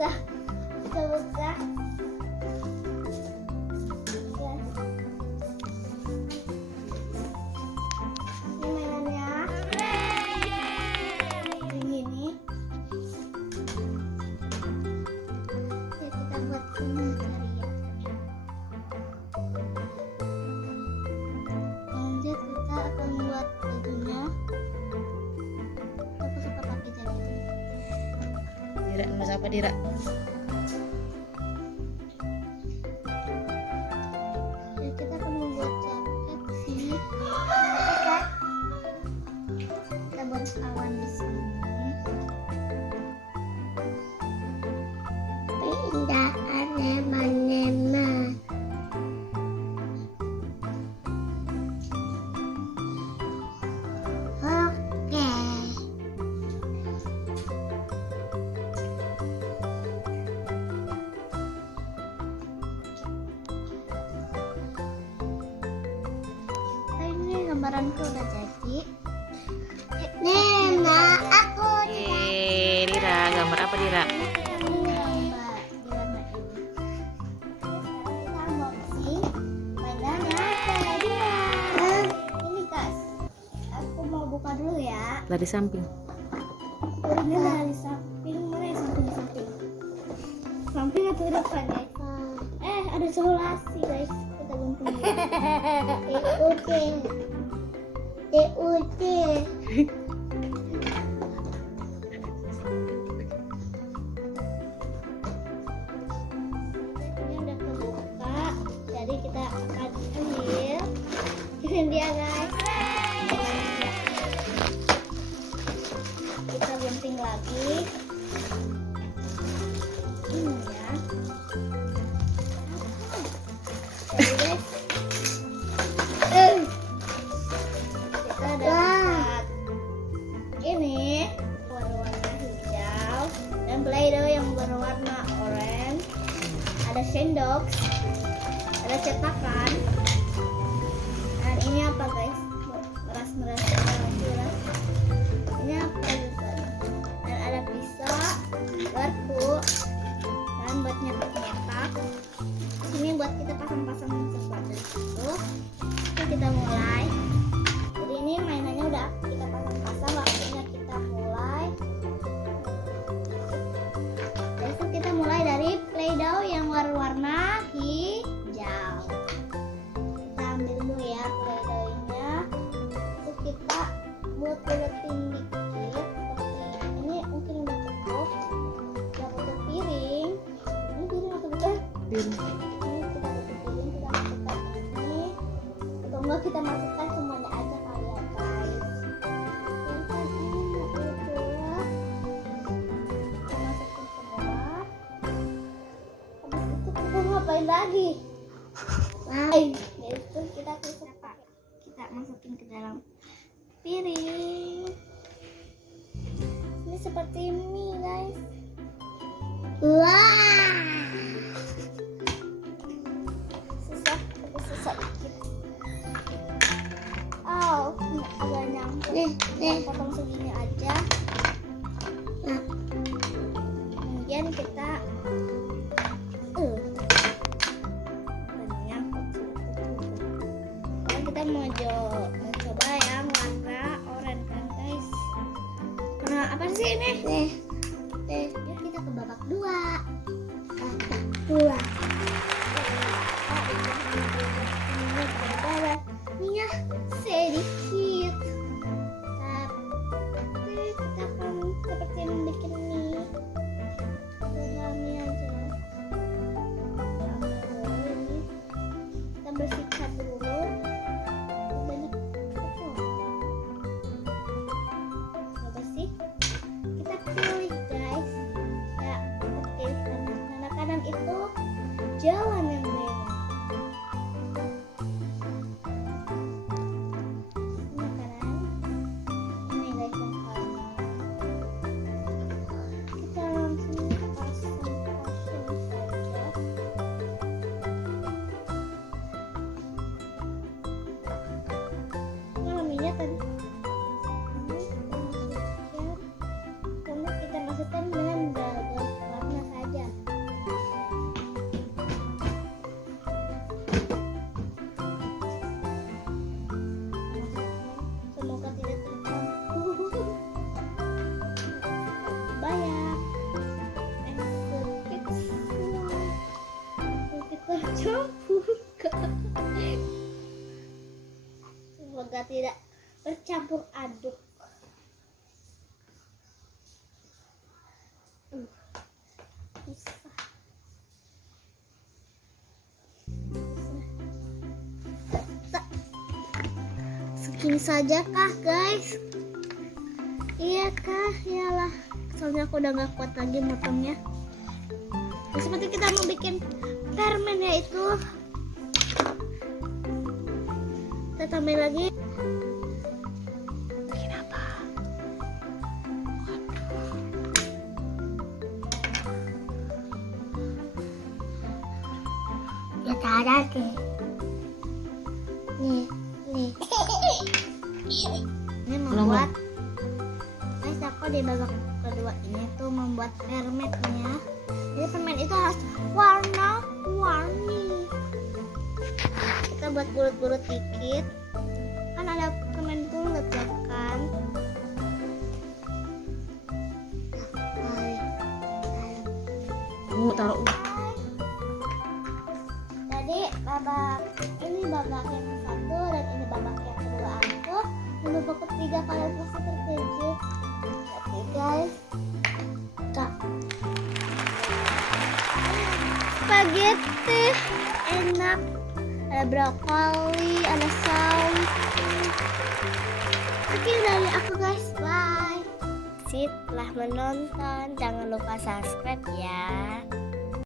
kita buka. Ini mainannya. Begini. Ya, kita buat ini kali ya. Lanjut kita akan buat bajunya. Aku suka pakai jaket. Dira, mas apa Dira? Ya, kita akan membuat jaket di sini. Kita buat awan di sini. Pindah aneman-aneman. Oke. Ini gambaranku udah jadi. Nena, aku Dira, gambar apa Dira? Ini guys, aku mau buka dulu ya. Dari samping. Ini dari samping, mana ya samping? Samping atau depan ya? Ada simulasi guys, kita gunting. TUT. Ini udah kebuka, jadi kita akan ambil. Ini dia guys. Kita gunting lagi. Ini ya. Jadi guys, kita dapat ini berwarna hijau dan Play-Doh yang berwarna oranye. Ada sendok, ada cetakan, dan ini apa guys? Meras. Ini apa juga? Dan ada pisau, garpu, dan buat nyetak. Ini buat kita pasang-pasang sesuatu itu. Kita mulai. Jadi ini mainannya udah kita pasang-pasang, waktunya kita mulai. Besok kita mulai dari Play-Doh yang warna hijau. Kita ambil dulu ya Play-Doh-nya. Terus kita buat-buatin dikit seperti ini, mungkin udah cukup. Kita butuh piring. Ini piring atau bukan? Piring. Ini kita butuh piring, kita masukkan ini. Atau enggak kita masukkan semuanya aja kali ya guys. Yang tadi itu ya. Kita masukin semua. Habis itu kita ngapain lagi? Itu kita masukin ke dalam piring. Ini seperti mie guys. Wah. Susah dikit. Ini agak nyangkut. Kita potong segini aja. Kemudian kita nyangkut. Sekarang kita mau coba yang warna oranye kan guys. Warna apa sih ini? Yuk kita ke babak 2. Minyak sedikit, tapi kita akan seperti membuat mie. Mie aja. Kita bersihkan dulu. Banyak bersih. Kita pilih guys. Ya, oke. Kadang-kadang itu jalan yang beda. Tadi kita masukkan dengan berbagai warna saja Semoga tidak tercampur banyak. Kita campur, semoga tidak bercampur aduk. Bisa. Segini saja kah guys? Iya kah? Iyalah, soalnya aku udah gak kuat lagi motongnya. Nah, seperti kita mau bikin permen yaitu kita tambah lagi. Bikin apa? Ya ada deh. Nih. Ini membuat guys, aku di babak kedua ini tuh membuat permennya. Jadi permen itu harus warna-warni. Kita buat bulut-bulut dikit. Kan ada permen bulut ya kan? Taruh. Jadi ini babak yang satu dan ini babak yang kedua aku. Dan babak ketiga kalian pasti terkejut. Oke guys, Kak. Spaghetti enak. Ada brokoli, ada saus. Oke dari aku guys, bye. Setelah menonton jangan lupa subscribe ya.